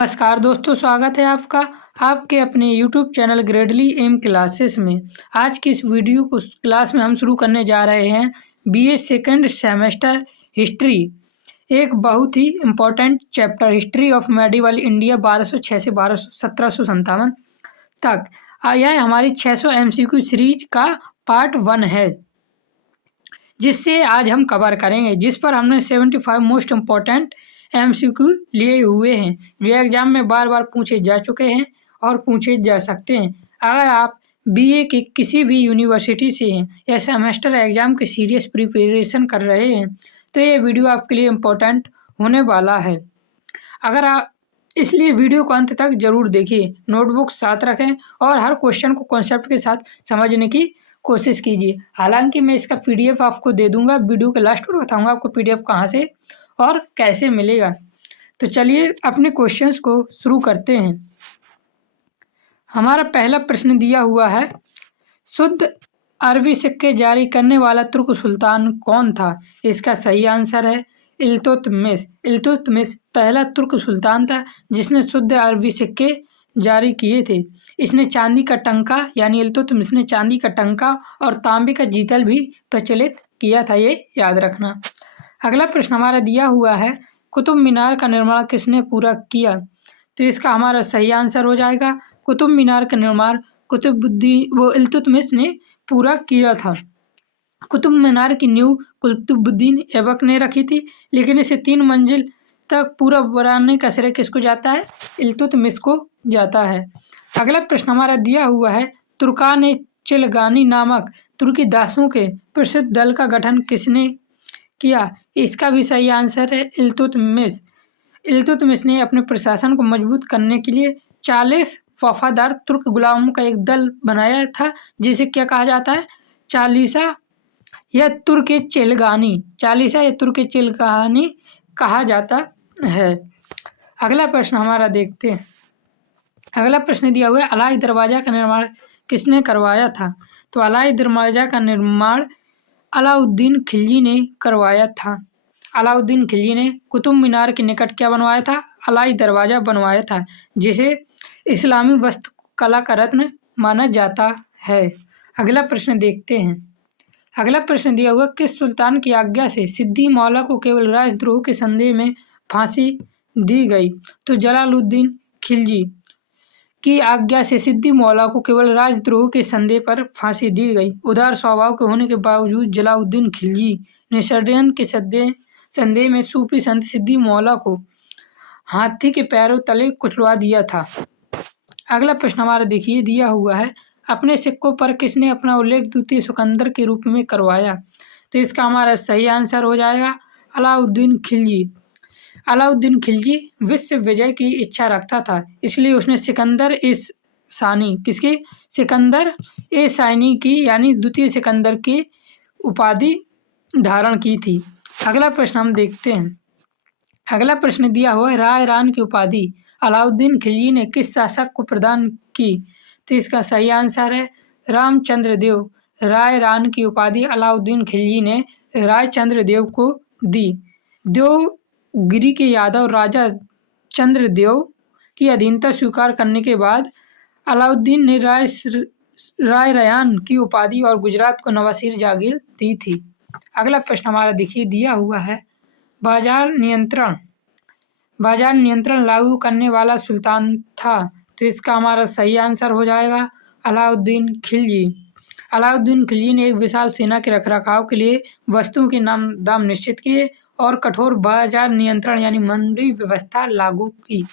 नमस्कार दोस्तों, स्वागत है आपका आपके अपने YouTube चैनल ग्रेडली एम क्लासेस में। आज की इस वीडियो को क्लास में हम शुरू करने जा रहे हैं बीए सेकंड सेमेस्टर हिस्ट्री, एक बहुत ही important chapter history of medieval India 1206 से 1757 तक। यह हमारी 600 MCQ सीरीज का पार्ट 1 है, जिससे आज हम कवर करेंगे, जिस पर हमने 75 मोस्ट इम्पॉर्टेंट MCQ लिए हुए हैं, जो एग्जाम में बार बार पूछे जा चुके हैं और पूछे जा सकते हैं। अगर आप बीए की किसी भी यूनिवर्सिटी से हैं या सेमेस्टर एग्जाम की सीरियस प्रिपरेशन कर रहे हैं, तो ये वीडियो आपके लिए इम्पोर्टेंट होने वाला है। इसलिए वीडियो को अंत तक जरूर देखिए, नोटबुक साथ रखें और हर क्वेश्चन को कॉन्सेप्ट के साथ समझने की कोशिश कीजिए। हालांकि मैं इसका PDF आपको दे दूंगा, वीडियो के लास्ट में बताऊंगा आपको PDF कहाँ से और कैसे मिलेगा। तो चलिए अपने क्वेश्चंस को शुरू करते हैं। हमारा पहला प्रश्न दिया हुआ है, शुद्ध अरबी सिक्के जारी करने वाला तुर्क सुल्तान कौन था? इसका सही आंसर है इल्तुतमिश। इल्तुतमिश पहला तुर्क सुल्तान था जिसने शुद्ध अरबी सिक्के जारी किए थे। इसने चांदी का टंका यानी इल्तुतमिश ने चांदी का टंका और तांबे का जीतल भी प्रचलित किया था, ये याद रखना। अगला प्रश्न हमारा दिया हुआ है, कुतुब मीनार का निर्माण किसने पूरा किया? तो इसका हमारा सही आंसर हो जाएगा कुतुब मीनार का निर्माण इल्तुतमिश ने पूरा किया था। कुतुब मीनार की नींव कुतुबुद्दीन ऐबक ने रखी थी, लेकिन इसे 3 मंजिल तक पूरा बनाने का श्रेय किसको जाता है? इल्तुतमिश को जाता है। अगला प्रश्न हमारा दिया हुआ है, तुर्कान चिलगानी नामक तुर्की दासों के प्रसिद्ध दल का गठन किसने किया? इसका भी सही आंसर है इल्तुतमिश। इल्तुतमिश ने अपने प्रशासन को मजबूत करने के लिए 40 वफादार तुर्क गुलामों का एक दल बनाया था, जिसे क्या कहा जाता है? चालीसा या तुर्क चिलगानी। चालीसा या तुर्क चिलगानी कहा जाता है। अगला प्रश्न हमारा देखते हैं। अगला प्रश्न दिया हुआ है, अलाई दरवाजा का निर्माण किसने करवाया था? तो अलाई दरवाजा का निर्माण अलाउद्दीन खिलजी ने करवाया था। अलाउद्दीन खिलजी ने कुतुब मीनार के निकट क्या बनवाया था? अलाई दरवाजा बनवाया था, जिसे इस्लामी वास्तुकला का रत्न माना जाता है। अगला प्रश्न देखते हैं। अगला प्रश्न दिया हुआ, किस सुल्तान की आज्ञा से सिद्दी मौला को केवल राजद्रोह के संदेह में फांसी दी गई? तो जलालुद्दीन खिलजी की आज्ञा से सिद्दी मौला को केवल राजद्रोह के संदेह पर फांसी दी गई। उदार स्वभाव के होने के बावजूद जलालुद्दीन खिलजी ने षड्यंत्र के संदेह में सूफी संत सिद्दी मौला को हाथी के पैरों तले कुचलवा दिया था। अगला प्रश्न हमारा देखिए दिया हुआ है, अपने सिक्कों पर किसने अपना उल्लेख द्वितीय सिकंदर के रूप में करवाया? तो इसका हमारा सही आंसर हो जाएगा अलाउद्दीन खिलजी। अलाउद्दीन खिलजी विश्व विजय की इच्छा रखता था, इसलिए उसने सिकंदर ए सानी की यानी द्वितीय सिकंदर की उपाधि धारण की थी। अगला प्रश्न हम देखते हैं। अगला प्रश्न दिया हुआ है, राय रान की उपाधि अलाउद्दीन खिलजी ने किस शासक को प्रदान की? तो इसका सही आंसर है रामचंद्र देव। राय रान की उपाधि अलाउद्दीन खिलजी ने रायचंद्र देव को दी। देवगिरी के यादव राजा चंद्रदेव की अधीनता स्वीकार करने के बाद अलाउद्दीन ने राय रयान की उपाधि और गुजरात को नवासीर जागीर दी थी। अगला प्रश्न हमारा देखिए दिया हुआ है, बाजार नियंत्रण लागू करने वाला सुल्तान था? तो इसका हमारा सही आंसर हो जाएगा अलाउद्दीन खिलजी। अलाउद्दीन खिलजी ने एक विशाल सेना के रखरखाव के लिए वस्तुओं के दाम निश्चित किए और कठोर बाजार नियंत्रण यानी मंडी व्यवस्था लागू की।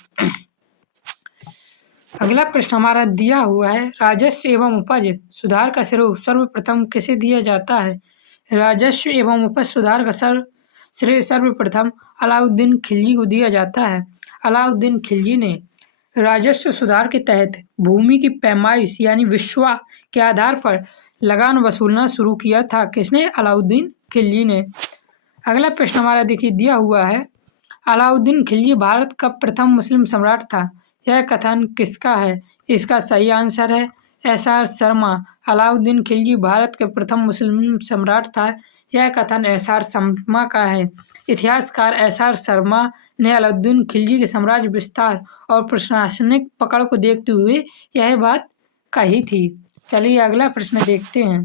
अगला प्रश्न हमारा दिया हुआ है, राजस्व एवं उपज सुधार का श्रेय सर्वप्रथम किसे दिया जाता है? राजस्व एवं उपज सुधार का श्रेय सर्वप्रथम अलाउद्दीन खिलजी को दिया जाता है। अलाउद्दीन खिलजी ने राजस्व सुधार के तहत भूमि की पैमाइश यानी विश्वा के आधार पर लगान वसूलना शुरू किया था। किसने? अलाउद्दीन खिलजी ने। अगला प्रश्न हमारा देखिए दिया हुआ है, अलाउद्दीन खिलजी भारत का प्रथम मुस्लिम सम्राट था, यह कथन किसका है? इसका सही आंसर है SR शर्मा। अलाउद्दीन खिलजी भारत के प्रथम मुस्लिम सम्राट था, यह कथन SR शर्मा का है। इतिहासकार SR शर्मा ने अलाउद्दीन खिलजी के साम्राज्य विस्तार और प्रशासनिक पकड़ को देखते हुए यह बात कही थी। चलिए अगला प्रश्न देखते हैं।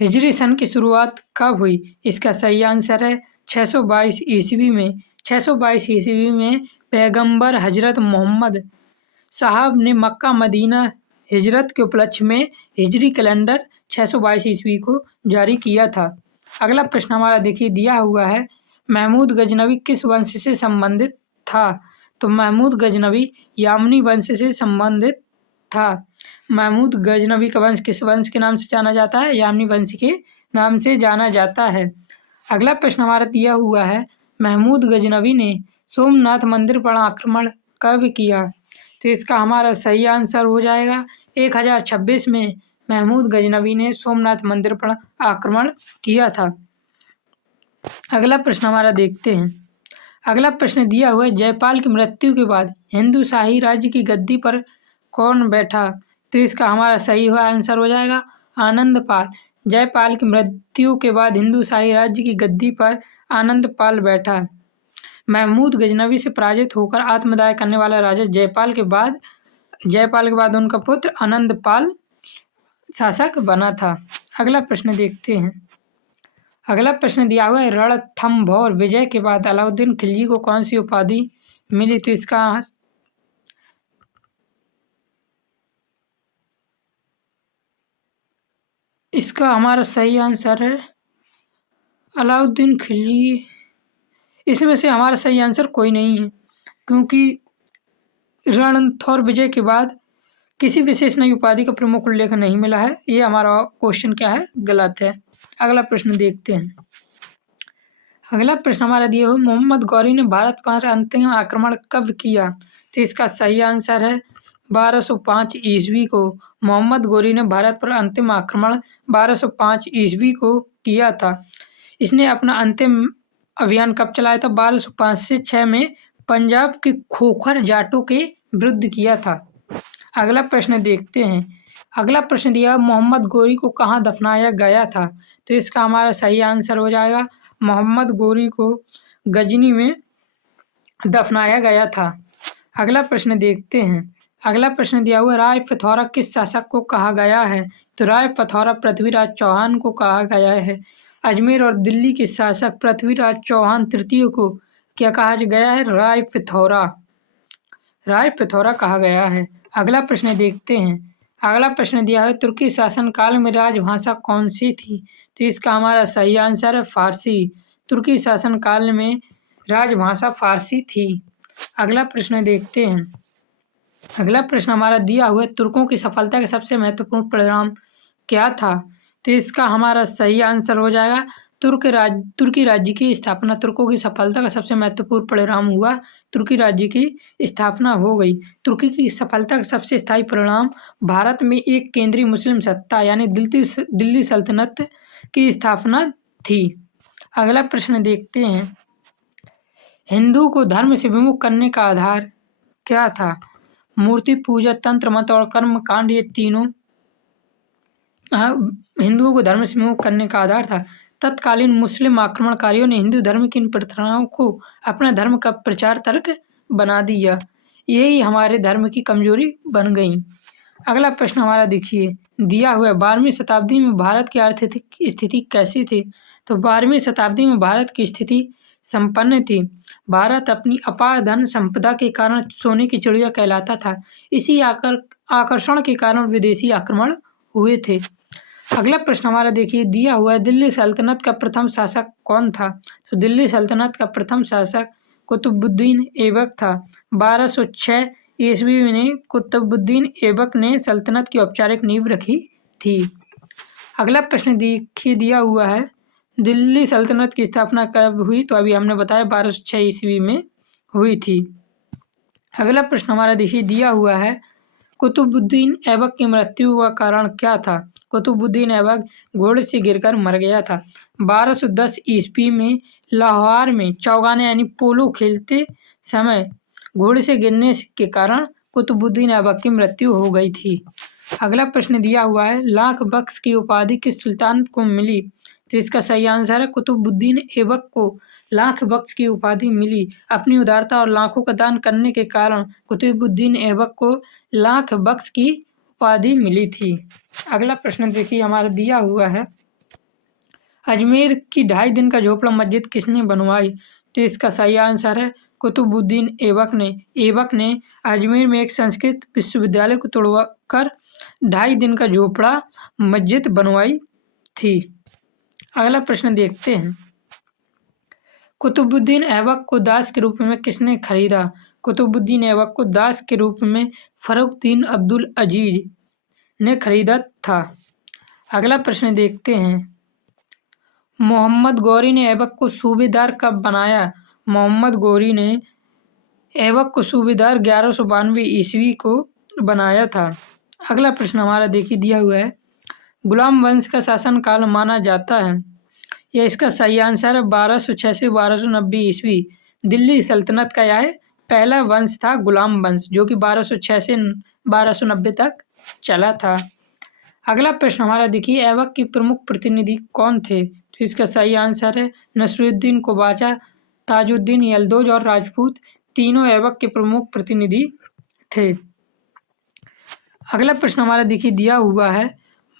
हिजरी सन की शुरुआत कब हुई? इसका सही आंसर है 622 ईस्वी में। 622 ईस्वी में पैगंबर हजरत मोहम्मद साहब ने मक्का मदीना हिजरत के उपलक्ष्य में हिजरी कैलेंडर 622 ईस्वी को जारी किया था। अगला प्रश्न हमारा देखिए दिया हुआ है, महमूद गजनवी किस वंश से संबंधित था? तो महमूद गजनवी यामनी वंश से संबंधित था। महमूद गजनवी का वंश किस वंश के नाम से जाना जाता है? यामनी वंश के नाम से जाना जाता है। अगला प्रश्न हमारा दिया हुआ है, महमूद गजनवी ने सोमनाथ मंदिर पर आक्रमण कब किया? तो इसका हमारा सही आंसर हो जाएगा 1026 में महमूद गजनवी ने सोमनाथ मंदिर पर आक्रमण किया था। अगला प्रश्न हमारा देखते हैं। अगला प्रश्न दिया हुआ है, जयपाल की मृत्यु के बाद हिंदू शाही राज्य की गद्दी पर कौन बैठा? तो इसका हमारा सही आंसर हो जाएगा आनंदपाल। जयपाल की मृत्यु के बाद हिंदू शाही राज्य की गद्दी पर आनंदपाल बैठा। महमूद गजनवी से पराजित होकर आत्मदाह करने वाला राजा जयपाल के बाद उनका पुत्र आनंदपाल शासक बना था। अगला प्रश्न देखते हैं। अगला प्रश्न दिया हुआ है, रणथंभौर विजय के बाद अलाउद्दीन खिलजी को कौन सी उपाधि मिली? तो इसका हमारा सही आंसर है अलाउद्दीन खिलजी। इसमें से हमारा सही आंसर कोई नहीं है, क्योंकि रणथंभौर विजय के बाद किसी विशेष नई उपाधि का प्रमुख उल्लेख नहीं मिला है। ये हमारा क्वेश्चन क्या है? गलत है। अगला प्रश्न देखते हैं। अगला प्रश्न हमारा दिया हुआ, मोहम्मद गौरी ने भारत पर अंतिम आक्रमण कब किया? तो इसका सही आंसर है 1205 ईस्वी को। मोहम्मद गौरी ने भारत पर अंतिम आक्रमण 1205 ईस्वी को किया था। इसने अपना अंतिम अभियान कब चलाया था? 1205 से 6 में पंजाब के खोखर जाटों के विरुद्ध किया था। अगला प्रश्न देखते हैं। अगला प्रश्न दिया, मोहम्मद गौरी को कहाँ दफनाया गया था? तो इसका हमारा सही आंसर हो जाएगा मोहम्मद गौरी को गजनी में दफनाया गया था। अगला प्रश्न देखते हैं। अगला प्रश्न दिया हुआ, राय पिथौरा किस शासक को कहा गया है? तो राय पिथौरा पृथ्वीराज चौहान को कहा गया है। अजमेर और दिल्ली के शासक पृथ्वीराज चौहान तृतीय को क्या कहा गया है? राय पिथौरा कहा गया है। अगला प्रश्न देखते हैं। अगला प्रश्न दिया है, तुर्की शासनकाल में राजभाषा कौन सी थी? तो इसका हमारा सही आंसर है फारसी। तुर्की शासनकाल में राजभाषा फारसी थी। अगला प्रश्न देखते हैं। अगला प्रश्न हमारा दिया हुआ, तुर्कों की सफलता का सबसे महत्वपूर्ण परिणाम क्या था? तो इसका हमारा सही आंसर हो जाएगा तुर्की राज्य की स्थापना। तुर्कों की सफलता का सबसे महत्वपूर्ण परिणाम हुआ तुर्की राज्य की स्थापना हो गई। तुर्की की सफलता का सबसे स्थायी परिणाम भारत में एक केंद्रीय मुस्लिम सत्ता यानी दिल्ली सल्तनत की स्थापना थी। अगला प्रश्न देखते हैं। हिंदू को धर्म से विमुख करने का आधार क्या था? मूर्ति पूजा, तंत्र मत और कर्म कांड, ये तीनों हिंदुओं को धर्म से विमुख करने का आधार था। तत्कालीन मुस्लिम आक्रमणकारियों ने हिंदू धर्म की इन प्रथाओं को अपना धर्म का प्रचार तर्क बना दिया। यही हमारे धर्म की कमजोरी बन गई। अगला प्रश्न हमारा देखिए दिया हुआ है, 12वीं शताब्दी में भारत की आर्थिक स्थिति कैसी थी? तो 12वीं शताब्दी में भारत की स्थिति संपन्न थी। भारत अपनी अपार धन संपदा के कारण सोने की चिड़िया कहलाता था। इसी आकर्षण के कारण विदेशी आक्रमण हुए थे। अगला प्रश्न हमारा देखिए दिया हुआ है, दिल्ली सल्तनत का प्रथम शासक कौन था? तो दिल्ली सल्तनत का प्रथम शासक कुतुबुद्दीन ऐबक था। 1206 ईस्वी में कुतुबुद्दीन ऐबक ने सल्तनत की औपचारिक नींव रखी थी। अगला प्रश्न देखिए दिया हुआ है, दिल्ली सल्तनत की स्थापना कब हुई? तो अभी हमने बताया 1206 ईस्वी में हुई थी। अगला प्रश्न हमारा देखिए दिया हुआ है, कुतुबुद्दीन ऐबक की मृत्यु का कारण क्या था? कुतुबुद्दीन ऐबक घोड़े से गिरकर मर गया था। 1210 ईस्वी में लाहौर में चौगाने यानी पोलो खेलते समय घोड़े से गिरने के कारण कुतुबुद्दीन ऐबक की मृत्यु हो गई थी। अगला प्रश्न दिया हुआ है, लाख बख्श की उपाधि किस सुल्तान को मिली? तो इसका सही आंसर है कुतुबुद्दीन ऐबक को लाख बख्श की उपाधि मिली। अपनी उदारता और लाखों का दान करने के कारण कुतुबुद्दीन ऐबक को लाख बख्श की उपाधि मिली थी। अगला प्रश्न देखिए हमारा दिया हुआ है, अजमेर की 2.5 दिन का झोपड़ा मस्जिद किसने बनवाई? तो इसका सही आंसर है कुतुबुद्दीन ऐबक ने। ऐबक ने अजमेर में एक संस्कृत विश्वविद्यालय को तोड़कर 2.5 दिन का झोपड़ा मस्जिद बनवाई थी। अगला प्रश्न देखते हैं, कुतुबुद्दीन ऐबक को दास के रूप में किसने खरीदा? कुतुबुद्दीन ऐबक को दास के रूप में फर्रुखुद्दीन अब्दुल अजीज ने खरीदा था। अगला प्रश्न देखते हैं, मोहम्मद गौरी ने ऐबक को सूबेदार कब बनाया? मोहम्मद गौरी ने ऐबक को सूबेदार 1192 ईस्वी को बनाया था। अगला प्रश्न हमारा देखिए दिया हुआ है, गुलाम वंश का शासनकाल माना जाता है। यह इसका सही आंसर है 1206 से 1290 ईस्वी। दिल्ली सल्तनत का यह पहला वंश था गुलाम वंश, जो कि 1206 से 1290 तक चला था। अगला प्रश्न हमारा देखिए, ऐबक के प्रमुख प्रतिनिधि कौन थे? तो इसका सही आंसर है नसरुद्दीन कोबाचा, ताजुद्दीन यलदौज और राजपूत, तीनों ऐबक के प्रमुख प्रतिनिधि थे। अगला प्रश्न हमारा देखिए दिया हुआ है,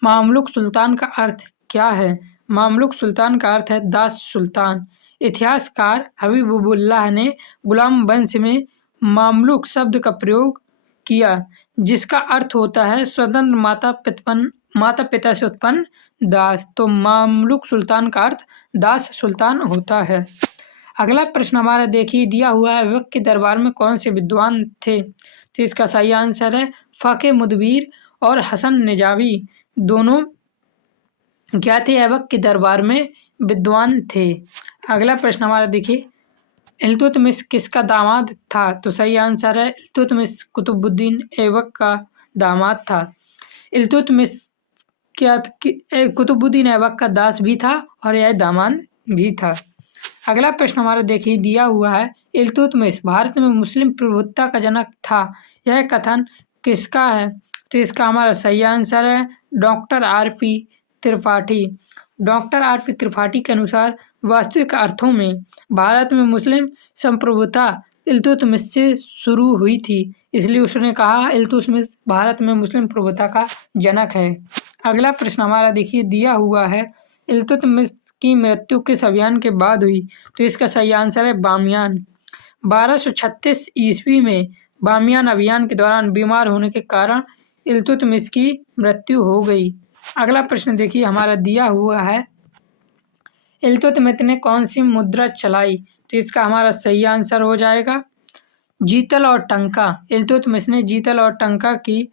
मामलुक सुल्तान का अर्थ क्या है? मामलुक सुल्तान का अर्थ है दास सुल्तान। इतिहासकार हबीबुल्लाह ने गुलाम वंश में मामलुक शब्द का प्रयोग किया, जिसका अर्थ होता है स्वतंत्र माता पिता से उत्पन्न दास। तो मामलुक सुल्तान का अर्थ दास सुल्तान होता है। अगला प्रश्न हमारा देखिए दिया हुआ है, ऐबक के दरबार में कौन से विद्वान थे? तो इसका सही आंसर है फ़ाक़े मुदबिर और हसन निजावी, दोनों क्या थे? ऐबक के दरबार में विद्वान थे। अगला प्रश्न हमारा देखिए, इल्तुतमिश किसका दामाद था? तो सही आंसर है इल्तुतमिश कुतुबुद्दीन ऐबक का दामाद था। इल्तुतमिश क्या कुतुबुद्दीन ऐबक का दास भी था और यह दामाद भी था। अगला प्रश्न हमारा देखिए दिया हुआ है, इल्तुतमिश भारत में मुस्लिम प्रभुत्व का जनक था, यह कथन किसका है? तो इसका हमारा सही आंसर है doctor RP. Tripathi. Doctor RP. Tripathi के अनुसार वास्तविक अर्थों में भारत में मुस्लिम संप्रभुता इल्तुतमिश से शुरू हुई थी, इसलिए उसने कहा इल्तुतमिश भारत में मुस्लिम प्रभुता का जनक है। अगला प्रश्न हमारा देखिए दिया हुआ है, इल्तुतमिश की मृत्यु किस अभियान के बाद हुई? तो इसका सही आंसर है बामियान। 1236 ईस्वी में बामियान अभियान के दौरान बीमार होने के कारण इल्तुतमिश की मृत्यु हो गई। अगला प्रश्न देखिए हमारा दिया हुआ है, इल्तुतमिश ने कौन सी मुद्रा चलाई? तो इसका हमारा सही आंसर हो जाएगा जीतल और टंका। इल्तुतमिश ने जीतल और टंका की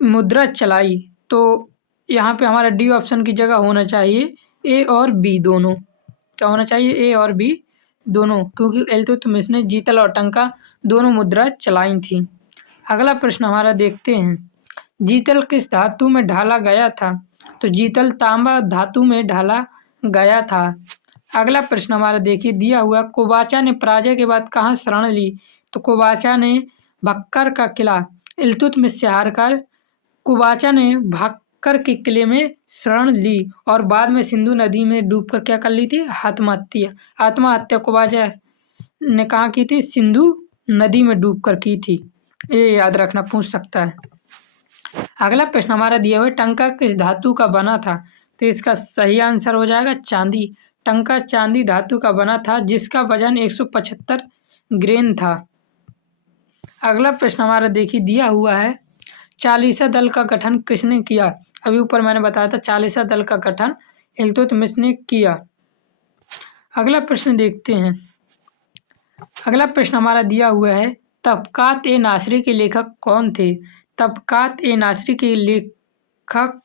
मुद्रा चलाई। तो यहाँ पे हमारा डी ऑप्शन की जगह होना चाहिए ए और बी दोनों। क्या होना चाहिए? ए और बी दोनों, क्योंकि इल्तुतमिश ने जीतल और टंका दोनों मुद्रा चलाई थी। अगला प्रश्न हमारा देखते हैं, जीतल किस धातु में ढाला गया था? तो जीतल तांबा धातु में ढाला गया था। अगला प्रश्न हमारा देखिए दिया हुआ, कोबाचा ने पराजय के बाद कहाँ शरण ली? तो कोबाचा ने भक्कर का किला इल्तुतमिश से हारकर कोबाचा ने भक्कर के किले में शरण ली और बाद में सिंधु नदी में डूबकर क्या कर ली थी? आत्महत्या कोबाचा ने कहाँ की थी? सिंधु नदी में डूबकर की थी। ये याद रखना, पूछ सकता है। अगला प्रश्न हमारा दिया हुआ, टंका किस धातु का बना था? तो इसका सही आंसर हो जाएगा चांदी। टंका चांदी धातु का बना था, जिसका वजन 175 ग्रेन था। अगला प्रश्न हमारा देखिए दिया हुआ है, चालीसा दल का गठन किसने किया? अभी ऊपर मैंने बताया था चालीसा दल का गठन इल्तुतमिश ने किया। अगला प्रश्न देखते हैं। अगला प्रश्न हमारा दिया हुआ है, तबकात ए नासरी के लेखक कौन थे? तबकात ए नासरी के लेखक,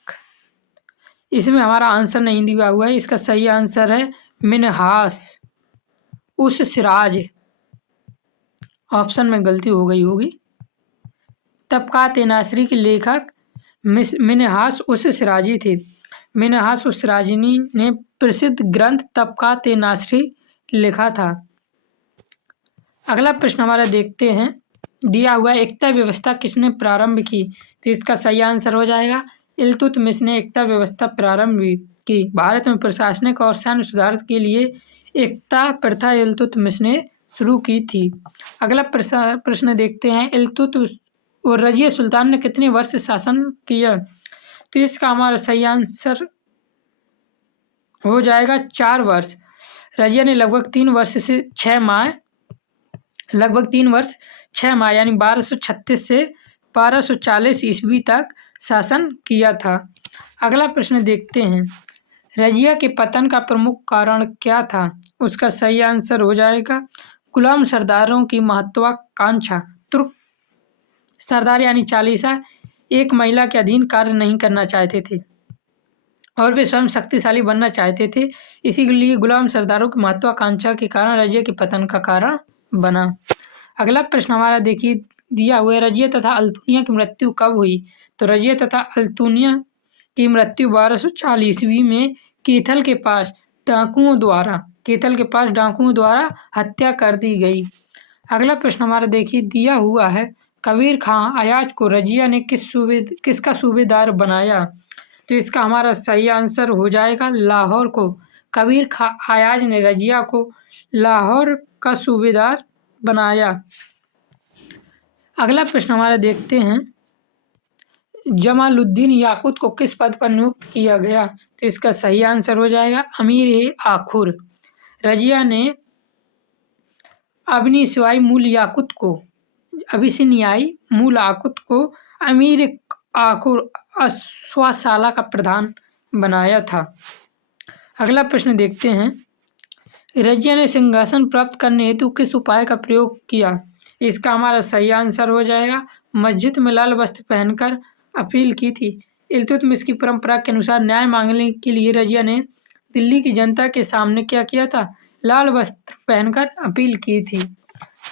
इसमें हमारा आंसर नहीं दिया हुआ है। इसका सही आंसर है मिनहास उस सिराज। ऑप्शन में गलती हो गई होगी। तबकात ए नासरी के लेखक मिनहास उस सिराजी थे। मिनहास उस सिराजी ने प्रसिद्ध ग्रंथ तबकात ए नासरी लिखा था। अगला प्रश्न हमारा देखते हैं, दिया हुआ एकता व्यवस्था किसने प्रारंभ की? तो इसका सही आंसर हो जाएगा इल्तुतमिश ने एकता व्यवस्था प्रारंभ की। भारत में प्रशासनिक और सैन्य सुधार के लिए एकता प्रथा इल्तुतमिश ने शुरू की थी? अगला प्रश्न देखते हैं, इल्तुतमिश और रजिया सुल्तान ने कितने वर्ष शासन किया? तो इसका हमारा सही आंसर हो जाएगा 4 वर्ष। रजिया ने लगभग 3 वर्ष 6 माह यानी 1236 से 1240 ईस्वी तक शासन किया था। अगला प्रश्न देखते हैं, रजिया के पतन का प्रमुख कारण क्या था? उसका सही आंसर हो जाएगा गुलाम सरदारों की महत्वाकांक्षा। तुर्क सरदार यानी चालीसा एक महिला के अधीन कार्य नहीं करना चाहते थे और वे स्वयं शक्तिशाली बनना चाहते थे, इसीलिए गुलाम सरदारों की महत्वाकांक्षा के कारण रजिया के पतन का कारण बना। अगला प्रश्न हमारा देखिए दिया हुआ है, रजिया तथा अल्तुनिया की मृत्यु कब हुई? तो रजिया तथा अल्तुनिया की मृत्यु 1240 ईस्वी में केथल के पास डाकुओं द्वारा हत्या कर दी गई। अगला प्रश्न हमारा देखिए दिया हुआ है, कबीर खां अयाज को रजिया ने किसका सूबेदार बनाया? तो इसका हमारा सही आंसर हो जाएगा लाहौर को। कबीर खां अयाज ने रजिया को लाहौर का सूबेदार बनाया। अगला प्रश्न हमारा देखते हैं, जमालुद्दीन याकूत को किस पद पर नियुक्त किया गया? तो इसका सही आंसर हो जाएगा अमीर-ए-आखुर। रजिया ने अबिसिनियाई मूल याकूत को अमीर-ए-आखुर अश्वासाला का प्रधान बनाया था। अगला प्रश्न देखते हैं, रजिया ने सिंहासन प्राप्त करने हेतु किस उपाय का प्रयोग किया? इसका हमारा सही आंसर हो जाएगा मस्जिद में लाल वस्त्र पहनकर अपील की थी। इल्तुतमिश की परंपरा के अनुसार न्याय मांगने के लिए रजिया ने दिल्ली की जनता के सामने क्या किया था? लाल वस्त्र पहनकर अपील की थी।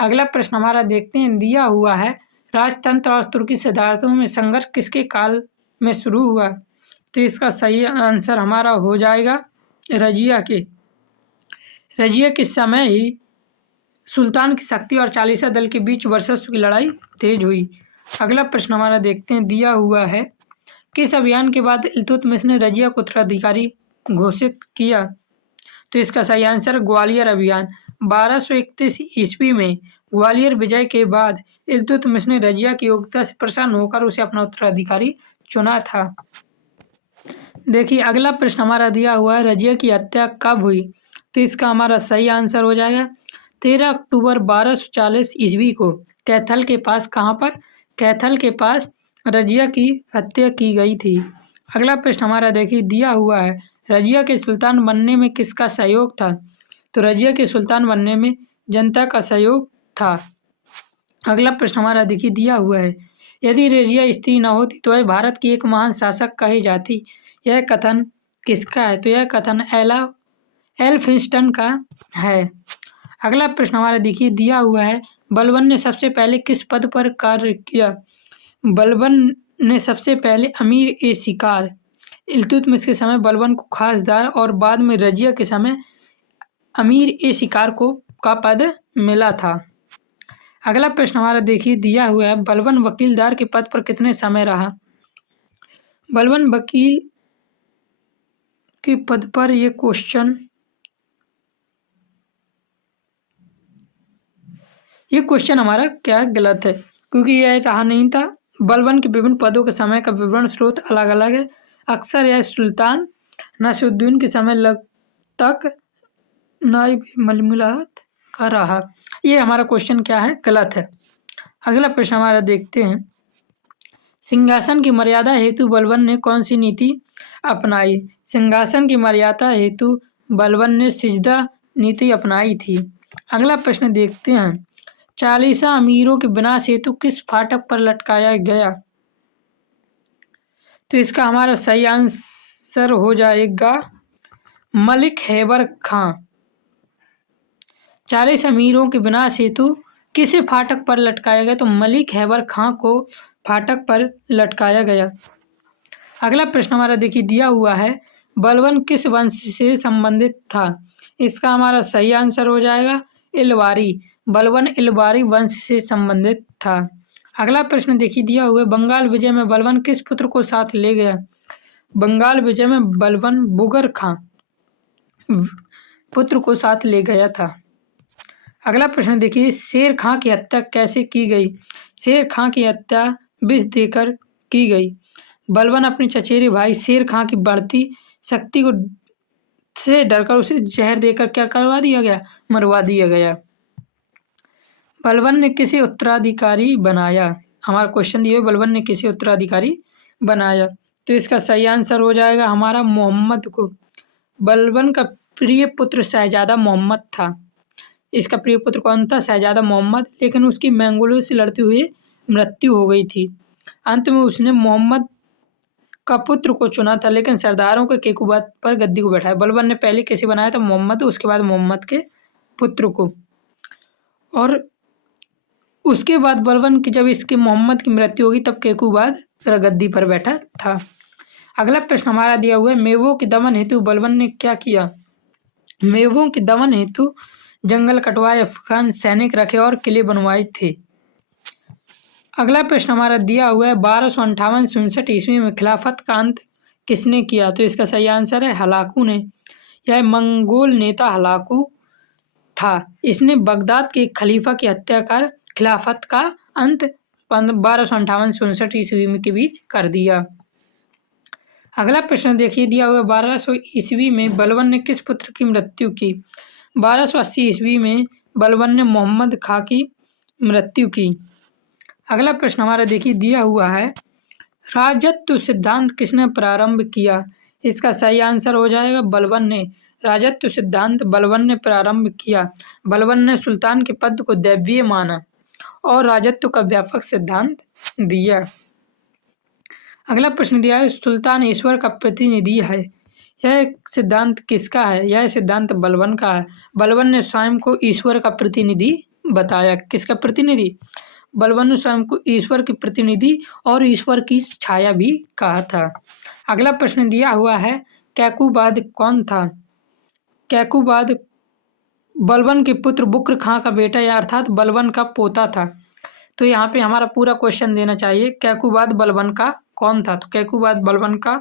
अगला प्रश्न हमारा देखते हैं दिया हुआ है, राजतंत्र और तुर्की सल्तनतों में संघर्ष किसके काल में शुरू हुआ? तो इसका सही आंसर हमारा हो जाएगा रजिया के समय ही सुल्तान की शक्ति और चालीसा दल के बीच वर्चस्व की लड़ाई तेज हुई। अगला प्रश्न हमारा देखते हैं दिया हुआ है, किस अभियान के बाद इल्तुतमिश ने रजिया को उत्तराधिकारी घोषित किया? तो इसका सही आंसर ग्वालियर अभियान। 1231 ईस्वी में ग्वालियर विजय के बाद इल्तुतमिश ने रजिया की योग्यता से प्रसन्न होकर उसे अपना उत्तराधिकारी चुना था। देखिए अगला प्रश्न हमारा दिया हुआ है, रजिया की हत्या कब हुई? तो इसका हमारा सही आंसर हो जाएगा 13 अक्टूबर 1240 ईस्वी को कैथल के पास। कहाँ पर? कैथल के पास रजिया की हत्या की गई थी। अगला प्रश्न हमारा देखिए दिया हुआ है, रजिया के सुल्तान बनने में किसका सहयोग था? तो रजिया के सुल्तान बनने में जनता का सहयोग था। अगला प्रश्न हमारा देखिए दिया हुआ है, यदि रजिया स्त्री न होती तो वह भारत की एक महान शासक कही जाती, यह कथन किसका है? तो यह कथन एल्फिंस्टन का है। अगला प्रश्न हमारा देखिए दिया हुआ है, बलबन ने सबसे पहले किस पद पर कार्य किया? बलबन ने सबसे पहले अमीर-ए-शिकार। इल्तुतमिश के समय बलबन को खासदार और बाद में रजिया के समय अमीर-ए-शिकार का पद मिला था। अगला प्रश्न हमारा देखिए दिया हुआ है, बलबन वकीलदार के पद पर कितने समय रहा? बलबन वकील के पद पर ये क्वेश्चन हमारा क्या गलत है, क्योंकि यह रहा नहीं था। बलबन के विभिन्न पदों के समय का विवरण स्रोत अलग अलग है। अक्सर यह सुल्तान नासिरुद्दीन के समय तक नाइब मलमुलात का रहा। ये हमारा क्वेश्चन क्या है? गलत है। अगला प्रश्न हमारा देखते हैं, सिंहासन की मर्यादा हेतु बलबन ने कौन सी नीति अपनाई? सिंहासन की मर्यादा हेतु बलबन ने सिजदा नीति अपनाई थी। अगला प्रश्न देखते हैं, चालीसा अमीरों के विनाश हेतु किस फाटक पर लटकाया गया? तो इसका हमारा सही आंसर हो जाएगा मलिक हैबर खां। 40 अमीरों के विनाश हेतु किसे फाटक पर लटकाया गया? तो मलिक हैबर खां को फाटक पर लटकाया गया। अगला प्रश्न हमारा देखिए दिया हुआ है, बलबन किस वंश से संबंधित था? इसका हमारा सही आंसर हो जाएगा इलवारी। बलबन इलवारी वंश से संबंधित था। अगला प्रश्न देखिए दिया हुआ है, बंगाल विजय में बलबन किस पुत्र को साथ ले गया? बंगाल विजय में बलबन बुगर खां पुत्र को साथ ले गया था। अगला प्रश्न देखिए, शेर खां की हत्या कैसे की गई? शेर खां की हत्या विष देकर की गई। बलबन अपने चचेरे भाई शेर खां की बढ़ती शक्ति को से डरकर उसे जहर देकर क्या करवा दिया गया? मरवा दिया गया। बलबन ने किसे उत्तराधिकारी बनाया? हमारा क्वेश्चन दिया, बलबन ने किसे उत्तराधिकारी बनाया? तो इसका सही आंसर हो जाएगा हमारा मोहम्मद को। बलबन का प्रिय पुत्र शहजादा मोहम्मद था। इसका प्रिय पुत्र कौन था? शहजादा मोहम्मद। लेकिन उसकी मंगोलों से लड़ते हुए मृत्यु हो गई थी। अंत में उसने मोहम्मद का पुत्र को चुना था, लेकिन सरदारों के केकुबाद पर गद्दी को बैठाया। बलबन ने पहले किसे बनाया था? मोहम्मद, उसके बाद मोहम्मद के पुत्र को। और उसके बाद बलबन की जब इसके मोहम्मद की मृत्यु होगी तब केकुबाद गद्दी पर बैठा था। अगला प्रश्न हमारा दिया हुआ है, मेवों के दमन हेतु बलबन ने क्या किया? मेवों के दमन हेतु जंगल कटवाए, अफगान सैनिक रखे और किले बनवाए थे। अगला प्रश्न हमारा दिया हुआ है, 1258-59 ईस्वी में खिलाफत का अंत किसने किया? तो इसका सही आंसर है हलाकू ने। यह मंगोल नेता हलाकू था। इसने बगदाद के खलीफा की हत्या कर खिलाफत का अंत 1258-59 ईस्वी के बीच कर दिया। अगला प्रश्न देखिए, दिया हुआ 1200 ईस्वी में बलबन ने किस पुत्र की मृत्यु की? 1280 ईस्वी में बलबन ने मोहम्मद खां की मृत्यु की। अगला प्रश्न हमारा देखिए, दिया हुआ है, राजत्व सिद्धांत किसने प्रारंभ किया? इसका सही आंसर हो जाएगा बलबन ने। राजत्व सिद्धांत बलबन ने प्रारंभ किया। बलबन ने सुल्तान के पद को दैवीय माना और राजत्व का व्यापक सिद्धांत दिया। अगला प्रश्न दिया है, सुल्तान ईश्वर का प्रतिनिधि है। यह सिद्धांत किसका है? यह सिद्धांत बलबन का है। बलबन ने स्वयं को ईश्वर का प्रतिनिधि बताया। किसका प्रतिनिधि? बलबन ने स्वयं को ईश्वर की प्रतिनिधि और ईश्वर की छाया भी कहा था। अगला प्रश्न दिया हुआ है, कैकुबाद कौन था? कैकुबाद बलबन के पुत्र बुक्र खां का बेटा या अर्थात बलबन का पोता था। तो यहाँ पे हमारा पूरा क्वेश्चन देना चाहिए, कैकुबाद बलबन का कौन था? तो कैकुबाद बलबन का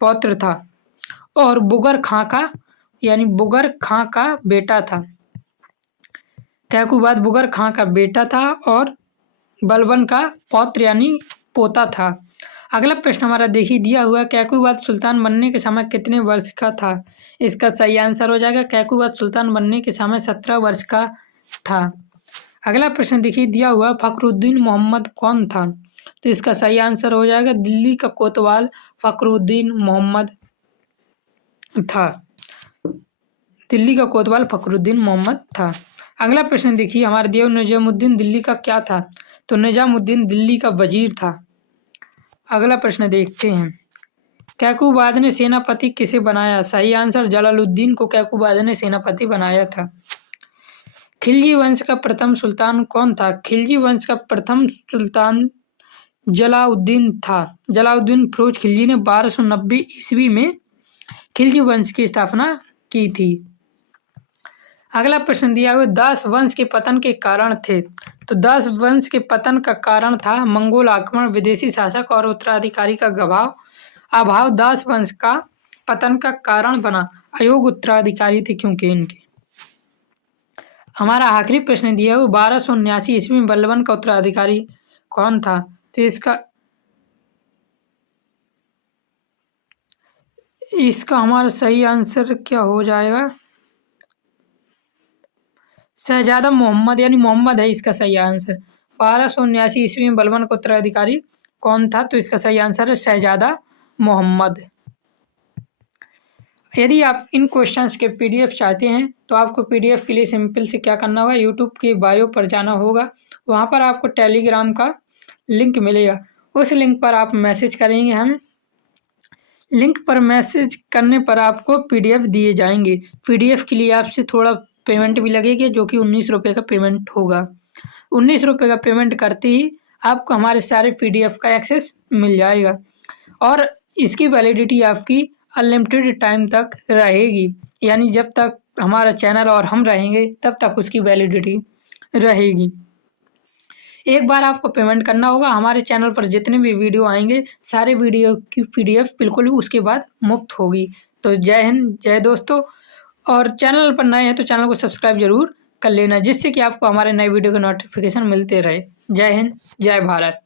पौत्र था और बुगर खां का यानी बुगर खां का बेटा था। कैकुबाद बुगर खां का बेटा था और बलबन का पौत्र यानी पोता था। अगला प्रश्न हमारा देखिए, दिया हुआ कैकुबाद सुल्तान बनने के समय कितने वर्ष का था? इसका सही आंसर हो जाएगा, कैकुबाद सुल्तान बनने के समय 17 वर्ष का था। अगला प्रश्न देखिए, दिया हुआ फखरुद्दीन मोहम्मद कौन था? तो इसका सही आंसर हो जाएगा दिल्ली का कोतवाल फखरुद्दीन मोहम्मद था। दिल्ली का कोतवाल फखरुद्दीन मोहम्मद था। अगला प्रश्न देखिए, हमारे दिया निजामुद्दीन दिल्ली का क्या था? तो निजामुद्दीन दिल्ली का वजीर था। अगला प्रश्न देखते हैं, कैकुबाद ने सेनापति किसे बनाया? सही आंसर जलालुद्दीन को कैकुबाद ने सेनापति बनाया था। खिलजी वंश का प्रथम सुल्तान कौन था? खिलजी वंश का प्रथम सुल्तान जलाउद्दीन था। जलाउद्दीन फिरोज खिलजी ने 1290 ईस्वी में खिलजी वंश की स्थापना की थी। अगला प्रश्न दिया हुआ, दास वंश के पतन के कारण थे। तो दास वंश के पतन का कारण था मंगोल आक्रमण, विदेशी शासक और उत्तराधिकारी का अभाव दास वंश का पतन का कारण बना। अयोग्य उत्तराधिकारी थे क्योंकि इनके। हमारा आखिरी प्रश्न दिया हुआ, 1279 ईस्वी में बलबन का उत्तराधिकारी कौन था? तो इसका हमारा सही आंसर क्या हो जाएगा? शहजादा मोहम्मद यानी मोहम्मद है इसका सही आंसर। 1279 ईस्वी में बलबन का उत्तराधिकारी कौन था? तो इसका सही आंसर है शहजादा मोहम्मद। यदि आप इन क्वेश्चंस के पीडीएफ चाहते हैं तो आपको पीडीएफ के लिए सिंपल से क्या करना होगा, यूट्यूब के बायो पर जाना होगा। वहाँ पर आपको टेलीग्राम का लिंक मिलेगा। उस लिंक पर आप मैसेज करेंगे, हम लिंक पर मैसेज करने पर आपको पीडीएफ दिए जाएंगे। पीडीएफ के लिए आपसे थोड़ा पेमेंट भी लगेगी, जो कि 19 रुपये का पेमेंट होगा। 19 रुपये का पेमेंट करते ही आपको हमारे सारे पीडीएफ का एक्सेस मिल जाएगा और इसकी वैलिडिटी आपकी अनलिमिटेड टाइम तक रहेगी, यानी जब तक हमारा चैनल और हम रहेंगे तब तक उसकी वैलिडिटी रहेगी। एक बार आपको पेमेंट करना होगा। हमारे चैनल पर जितने भी वीडियो आएंगे सारे वीडियो की पीडीएफ बिल्कुल उसके बाद मुफ्त होगी। तो जय हिंद, जय दोस्तों। और चैनल पर नए हैं तो चैनल को सब्सक्राइब ज़रूर कर लेना, जिससे कि आपको हमारे नए वीडियो के नोटिफिकेशन मिलते रहे। जय हिंद, जय भारत।